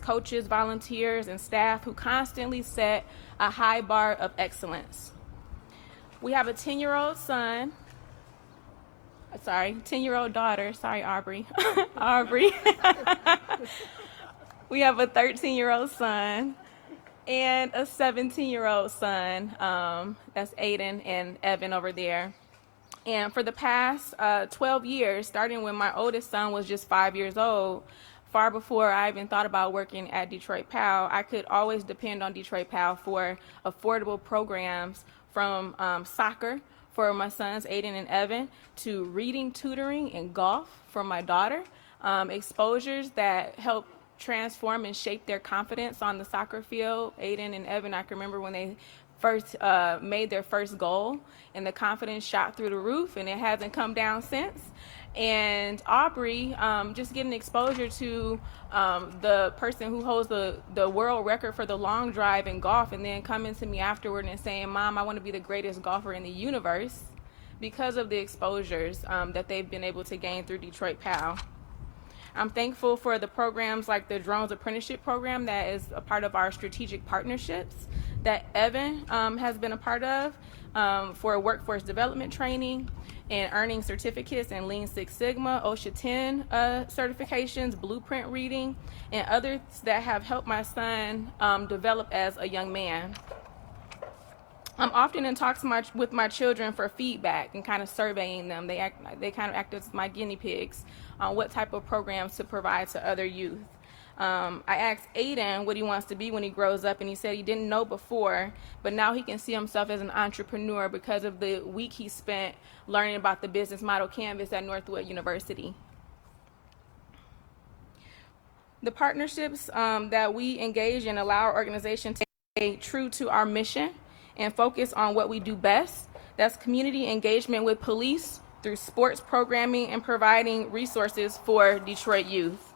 coaches, volunteers, and staff who constantly set a high bar of excellence. We have a 10-year-old son. 10-year-old daughter. Sorry, Aubrey. Aubrey. We have a 13-year-old son and a 17-year-old son. That's Aiden and Evan over there. And for the past 12 years, starting when my oldest son was just 5 years old, far before I even thought about working at Detroit PAL, I could always depend on Detroit PAL for affordable programs from soccer for my sons, Aiden and Evan, to reading, tutoring, and golf for my daughter, exposures that help transform and shape their confidence on the soccer field. Aiden and Evan, I can remember when they first made their first goal, and the confidence shot through the roof, and it hasn't come down since. And Aubrey, just getting exposure to the person who holds the world record for the long drive in golf, and then coming to me afterward and saying, "Mom, I want to be the greatest golfer in the universe," because of the exposures that they've been able to gain through Detroit PAL. I'm thankful for the programs like the Drones Apprenticeship Program that is a part of our strategic partnerships that Evan has been a part of for workforce development training and earning certificates in Lean Six Sigma, OSHA 10 certifications, blueprint reading, and others that have helped my son develop as a young man. I'm often in talks with my children for feedback and kind of surveying them. They kind of act as my guinea pigs on what type of programs to provide to other youth. I asked Aiden what he wants to be when he grows up, and he said he didn't know before, but now he can see himself as an entrepreneur because of the week he spent learning about the business model canvas at Northwood University. The partnerships that we engage in allow our organization to stay true to our mission and focus on what we do best. That's community engagement with police through sports programming and providing resources for Detroit youth.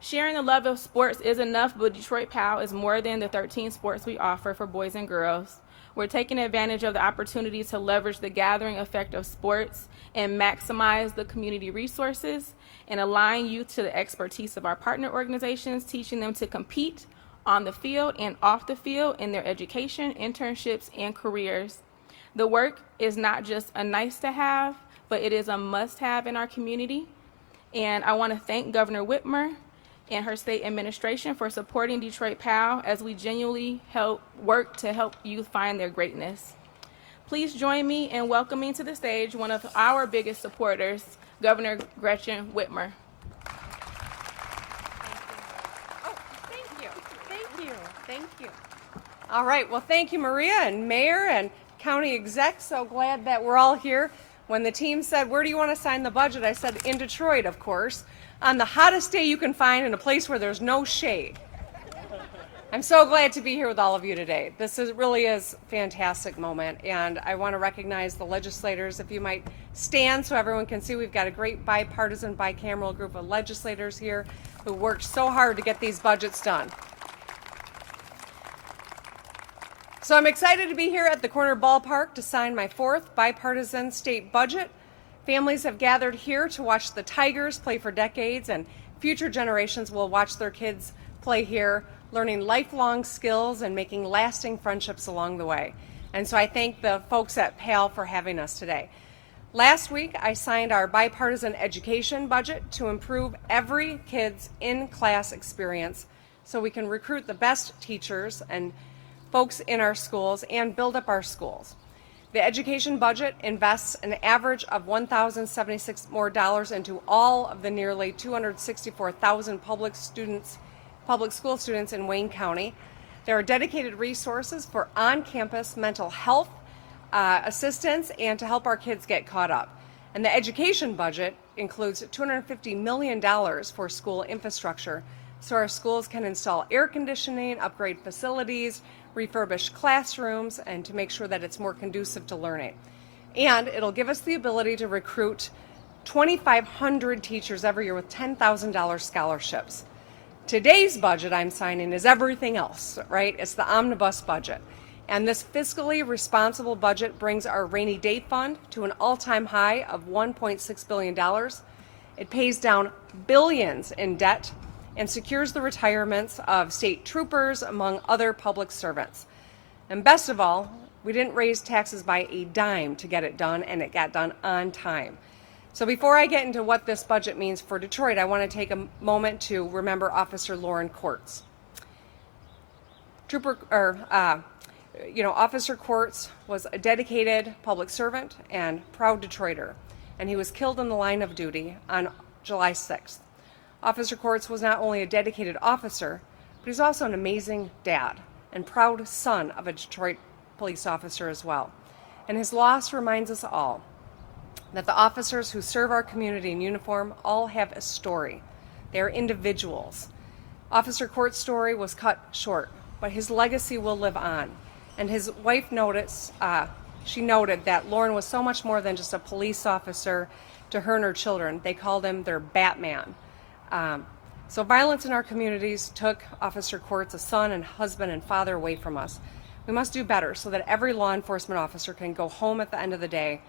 Sharing the love of sports is enough, but Detroit PAL is more than the 13 sports we offer for boys and girls. We're taking advantage of the opportunity to leverage the gathering effect of sports and maximize the community resources and align youth to the expertise of our partner organizations, teaching them to compete on the field and off the field in their education, internships, and careers. The work is not just a nice to have, but it is a must have in our community. And I want to thank Governor Whitmer and her state administration for supporting Detroit PAL as we genuinely work to help youth find their greatness. Please join me in welcoming to the stage one of our biggest supporters, Governor Gretchen Whitmer. Thank you. All right, well, thank you, Maria, and Mayor and County Exec. So glad that we're all here. When the team said, "Where do you want to sign the budget?" I said, "In Detroit, of course, on the hottest day you can find in a place where there's no shade." I'm so glad to be here with all of you today. Really is a fantastic moment, and I want to recognize the legislators. If you might stand so everyone can see, we've got a great bipartisan, bicameral group of legislators here who worked so hard to get these budgets done. So I'm excited to be here at the Corner Ballpark to sign my 4th bipartisan state budget. Families have gathered here to watch the Tigers play for decades, and future generations will watch their kids play here, learning lifelong skills and making lasting friendships along the way. And so I thank the folks at PAL for having us today. Last week, I signed our bipartisan education budget to improve every kid's in-class experience so we can recruit the best teachers and folks in our schools and build up our schools. The education budget invests an average of $1,076 more into all of the nearly 264,000 public school students in Wayne County. There are dedicated resources for on-campus mental health assistance and to help our kids get caught up. And the education budget includes $250 million for school infrastructure, so our schools can install air conditioning, upgrade facilities, refurbish classrooms, and to make sure that it's more conducive to learning. And it'll give us the ability to recruit 2,500 teachers every year with $10,000 scholarships. Today's budget I'm signing is everything else, right? It's the Omnibus Budget. And this fiscally responsible budget brings our rainy day fund to an all-time high of $1.6 billion. It pays down billions in debt and secures the retirements of state troopers, among other public servants. And best of all, we didn't raise taxes by a dime to get it done, and it got done on time. So before I get into what this budget means for Detroit, I want to take a moment to remember Officer Lauren Quartz. Officer Quartz was a dedicated public servant and proud Detroiter, and he was killed in the line of duty on July 6th. Officer Quartz was not only a dedicated officer, but he's also an amazing dad and proud son of a Detroit police officer as well. And his loss reminds us all that the officers who serve our community in uniform all have a story. They are individuals. Officer Quartz' story was cut short, but his legacy will live on. And his wife noted that Lauren was so much more than just a police officer to her and her children. They called him their Batman. So violence in our communities took Officer Quartz, a son and husband and father, away from us. We must do better so that every law enforcement officer can go home at the end of the day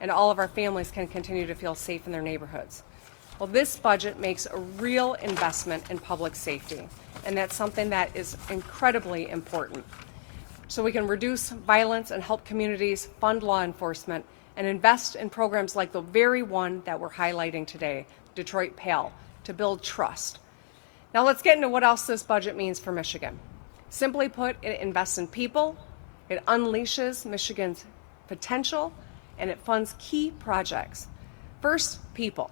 and all of our families can continue to feel safe in their neighborhoods. Well, this budget makes a real investment in public safety, and that's something that is incredibly important. So we can reduce violence and help communities fund law enforcement and invest in programs like the very one that we're highlighting today, Detroit PAL, to build trust. Now let's get into what else this budget means for Michigan. Simply put, it invests in people, it unleashes Michigan's potential, and it funds key projects. First, people.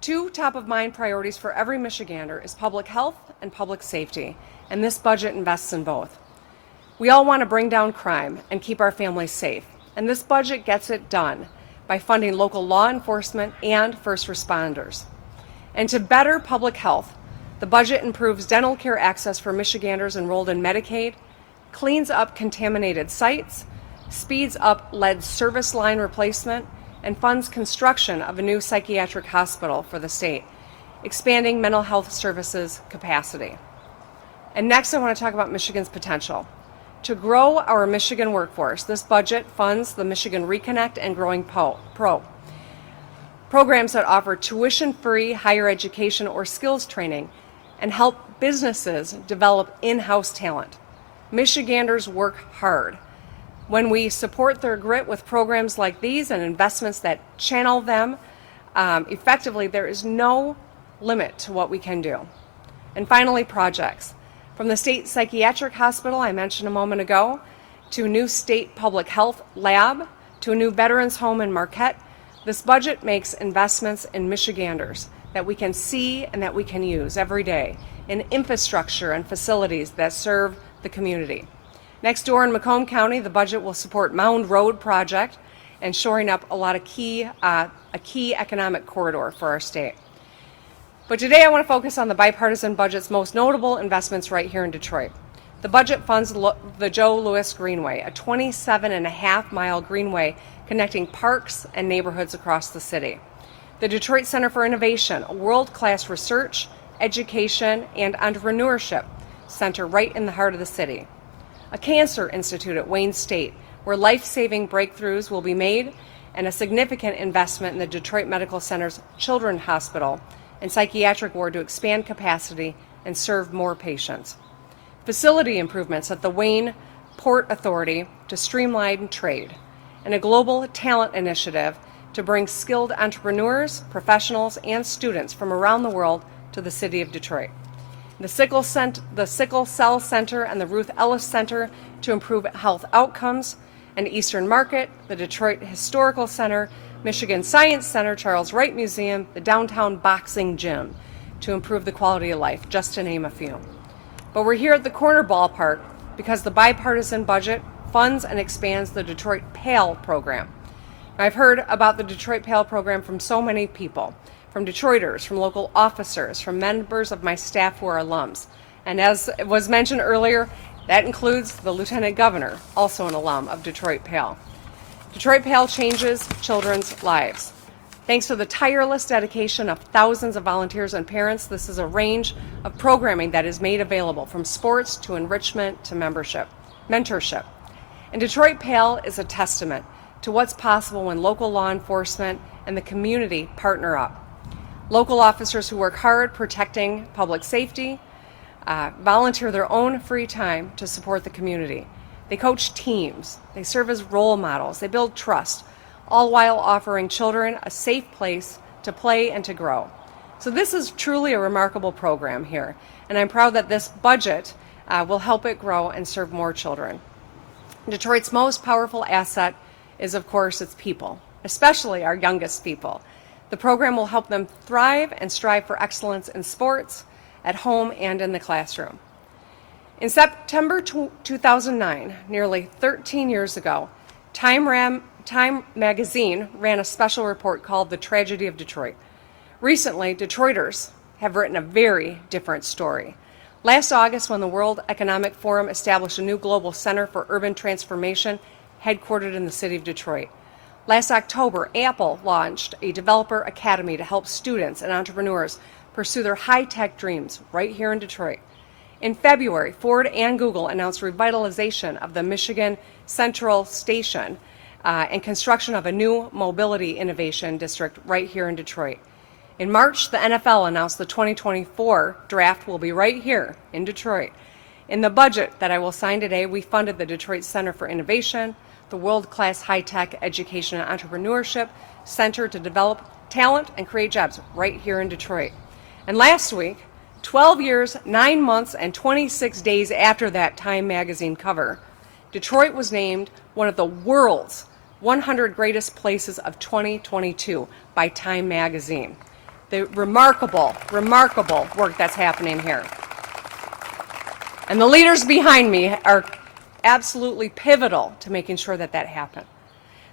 Two top-of-mind priorities for every Michigander is public health and public safety, and this budget invests in both. We all want to bring down crime and keep our families safe, and this budget gets it done by funding local law enforcement and first responders. And to better public health, the budget improves dental care access for Michiganders enrolled in Medicaid, cleans up contaminated sites, speeds up lead service line replacement, and funds construction of a new psychiatric hospital for the state, expanding mental health services capacity. And next, I want to talk about Michigan's potential. To grow our Michigan workforce, this budget funds the Michigan Reconnect and Growing Pro, programs that offer tuition-free higher education or skills training and help businesses develop in-house talent. Michiganders work hard. When we support their grit with programs like these and investments that channel them effectively, there is no limit to what we can do. And finally, projects. From the state psychiatric hospital I mentioned a moment ago, to a new state public health lab, to a new veterans home in Marquette, this budget makes investments in Michiganders that we can see and that we can use every day in infrastructure and facilities that serve the community. Next door in Macomb County, the budget will support Mound Road project and shoring up a key economic corridor for our state. But today I want to focus on the bipartisan budget's most notable investments right here in Detroit. The budget funds the Joe Lewis Greenway, a 27.5-mile greenway connecting parks and neighborhoods across the city. The Detroit Center for Innovation, a world-class research, education, and entrepreneurship center right in the heart of the city. A cancer institute at Wayne State, where life-saving breakthroughs will be made, and a significant investment in the Detroit Medical Center's Children's Hospital and psychiatric ward to expand capacity and serve more patients. Facility improvements at the Wayne Port Authority to streamline trade, and a global talent initiative to bring skilled entrepreneurs, professionals, and students from around the world to the city of Detroit. The Sickle Cell Center and the Ruth Ellis Center to improve health outcomes, and Eastern Market, the Detroit Historical Center, Michigan Science Center, Charles Wright Museum, the downtown boxing gym to improve the quality of life, just to name a few. But we're here at the corner ballpark because the bipartisan budget funds and expands the Detroit PAL program. I've heard about the Detroit PAL program from so many people, from Detroiters, from local officers, from members of my staff who are alums. And as was mentioned earlier, that includes the Lieutenant Governor, also an alum of Detroit PAL. Detroit PAL changes children's lives. Thanks to the tireless dedication of thousands of volunteers and parents, this is a range of programming that is made available, from sports to enrichment to mentorship. And Detroit PAL is a testament to what's possible when local law enforcement and the community partner up. Local officers who work hard protecting public safety, volunteer their own free time to support the community. They coach teams, they serve as role models, they build trust, all while offering children a safe place to play and to grow. So this is truly a remarkable program here, and I'm proud that this budget will help it grow and serve more children. Detroit's most powerful asset is, of course, its people, especially our youngest people. The program will help them thrive and strive for excellence in sports, at home, and in the classroom. In September 2009, nearly 13 years ago, Time magazine ran a special report called The Tragedy of Detroit. Recently, Detroiters have written a very different story. Last August, when the World Economic Forum established a new global center for urban transformation headquartered in the city of Detroit. Last October, Apple launched a developer academy to help students and entrepreneurs pursue their high-tech dreams right here in Detroit. In February, Ford and Google announced revitalization of the Michigan Central Station and construction of a new mobility innovation district right here in Detroit. In March, the NFL announced the 2024 draft will be right here in Detroit. In the budget that I will sign today, we funded the Detroit Center for Innovation, the world-class high-tech education and entrepreneurship center to develop talent and create jobs right here in Detroit. And last week, 12 years, 9 months, and 26 days after that Time magazine cover, Detroit was named one of the world's 100 greatest places of 2022 by Time magazine. The remarkable work that's happening here. And the leaders behind me are absolutely pivotal to making sure that that happened.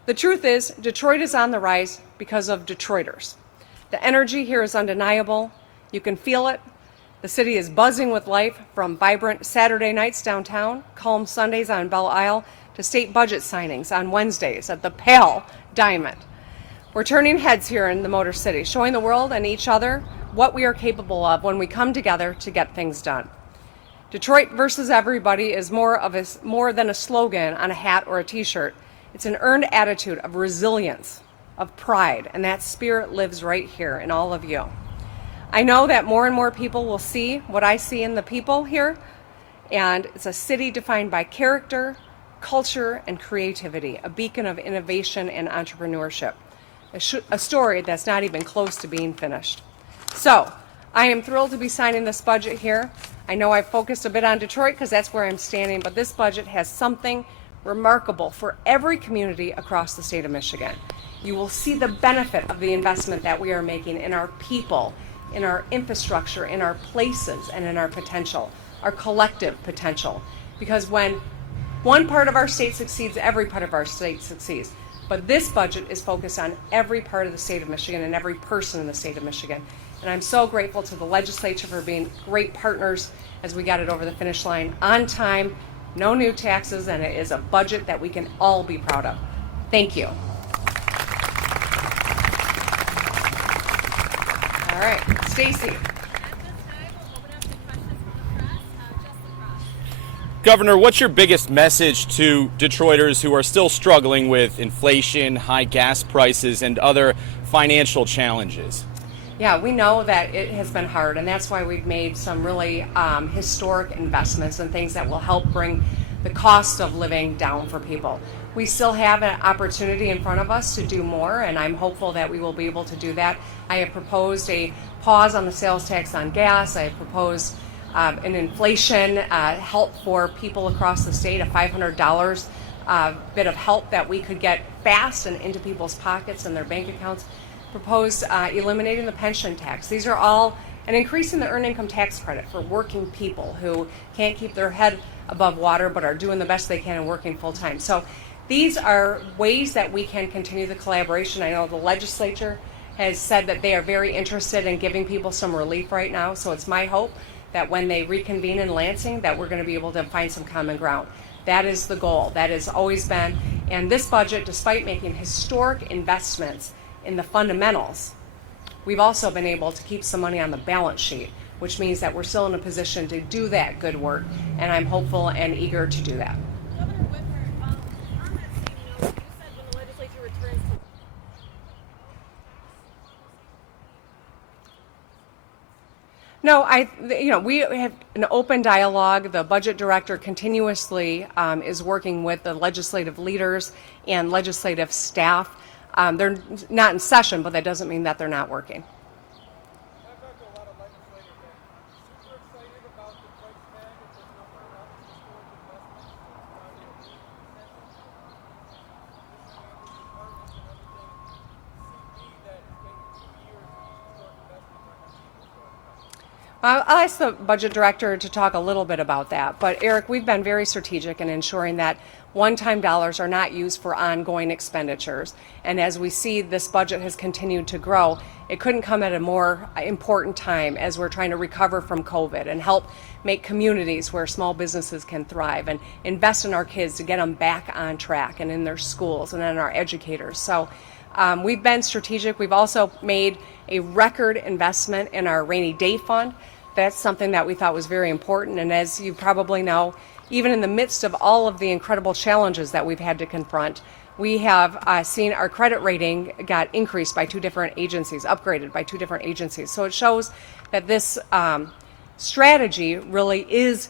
The truth is, Detroit is on the rise because of Detroiters. The energy here is undeniable. You can feel it. The city is buzzing with life, from vibrant Saturday nights downtown, calm Sundays on Belle Isle, to state budget signings on Wednesdays at the Pale Diamond. We're turning heads here in the Motor City, showing the world and each other what we are capable of when we come together to get things done. Detroit versus everybody is more than a slogan on a hat or a t-shirt. It's an earned attitude of resilience, of pride, and that spirit lives right here in all of you. I know that more and more people will see what I see in the people here, and it's a city defined by character, culture, and creativity, a beacon of innovation and entrepreneurship, a story that's not even close to being finished. So, I am thrilled to be signing this budget here. I know I've focused a bit on Detroit because that's where I'm standing, but this budget has something remarkable for every community across the state of Michigan. You will see the benefit of the investment that we are making in our people, in our infrastructure, in our places, and in our potential, our collective potential. Because when one part of our state succeeds, every part of our state succeeds. But this budget is focused on every part of the state of Michigan and every person in the state of Michigan. And I'm so grateful to the legislature for being great partners as we got it over the finish line on time, no new taxes, and it is a budget that we can all be proud of. Thank you. All right, Stacy. Governor, what's your biggest message to Detroiters who are still struggling with inflation, high gas prices, and other financial challenges? Yeah, we know that it has been hard, and that's why we've made some really historic investments and things that will help bring the cost of living down for people. We still have an opportunity in front of us to do more, and I'm hopeful that we will be able to do that. I have proposed a pause on the sales tax on gas. I have proposed an inflation help for people across the state, a $500 bit of help that we could get fast and into people's pockets and their bank accounts. Proposed eliminating the pension tax. These are all, and increasing the earned income tax credit for working people who can't keep their head above water but are doing the best they can and working full time. So these are ways that we can continue the collaboration. I know the legislature has said that they are very interested in giving people some relief right now, so it's my hope that when they reconvene in Lansing that we're going to be able to find some common ground. That is the goal. That has always been. And this budget, despite making historic investments in the fundamentals, we've also been able to keep some money on the balance sheet, which means that we're still in a position to do that good work, and I'm hopeful and eager to do that. Governor Whitmer, on that same note, you said when the legislature returns to No, we have an open dialogue. The budget director continuously is working with the legislative leaders and legislative staff. They're not in session, but that doesn't mean that they're not working. I've talked to a lot of legislators and super excited about the price tag of this number of historic investments on the session. Disadvantaged departments and everything. See that it's been 2 years of these historic investments aren't going to be historic investments. I'll ask the budget director to talk a little bit about that. But Eric, we've been very strategic in ensuring that one-time dollars are not used for ongoing expenditures. And as we see this budget has continued to grow, it couldn't come at a more important time as we're trying to recover from COVID and help make communities where small businesses can thrive and invest in our kids to get them back on track and in their schools and in our educators. So we've been strategic. We've also made a record investment in our rainy day fund. That's something that we thought was very important. And as you probably know, even in the midst of all of the incredible challenges that we've had to confront, we have seen our credit rating got increased by 2 different agencies, upgraded by 2 different agencies. So it shows that this strategy really is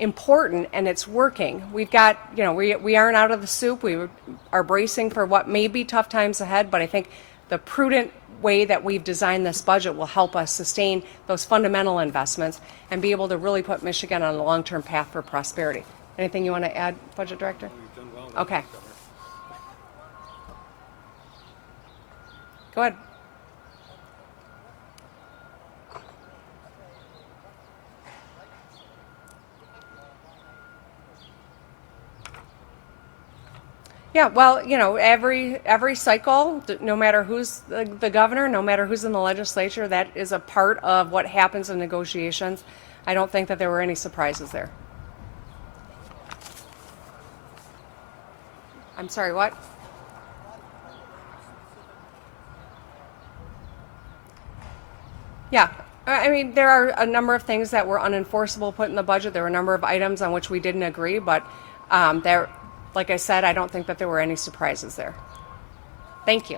important and it's working. We've got, we aren't out of the soup. We are bracing for what may be tough times ahead, but I think the prudent way that we've designed this budget will help us sustain those fundamental investments and be able to really put Michigan on a long-term path for prosperity. Anything you want to add, Budget Director? You've done well. Okay. Go ahead. Yeah, well, every cycle, no matter who's the governor, no matter who's in the legislature, that is a part of what happens in negotiations. I don't think that there were any surprises there. I'm sorry, what? Yeah, I mean, there are a number of things that were unenforceable put in the budget. There were a number of items on which we didn't agree, but like I said, I don't think that there were any surprises there. Thank you.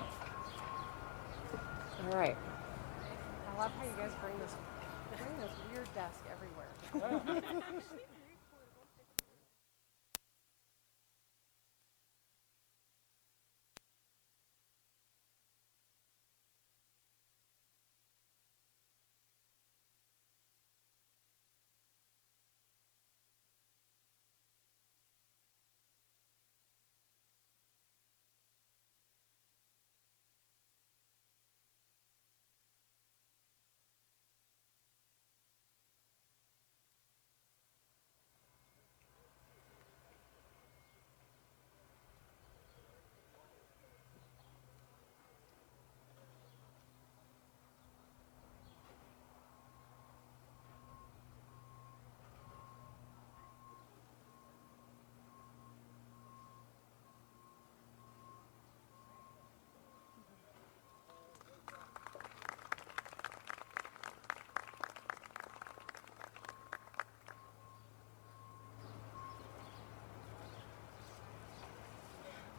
All right. I love how you guys bring this weird desk everywhere.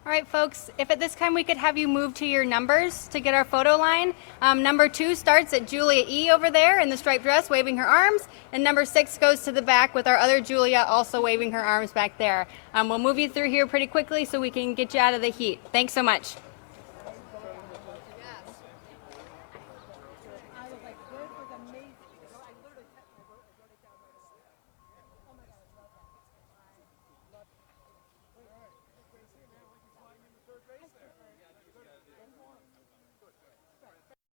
All right, folks, if at this time we could have you move to your numbers to get our photo line. Number 2 starts at Julia E. over there in the striped dress waving her arms, and number 6 goes to the back with our other Julia also waving her arms back there. We'll move you through here pretty quickly so we can get you out of the heat. Thanks so much.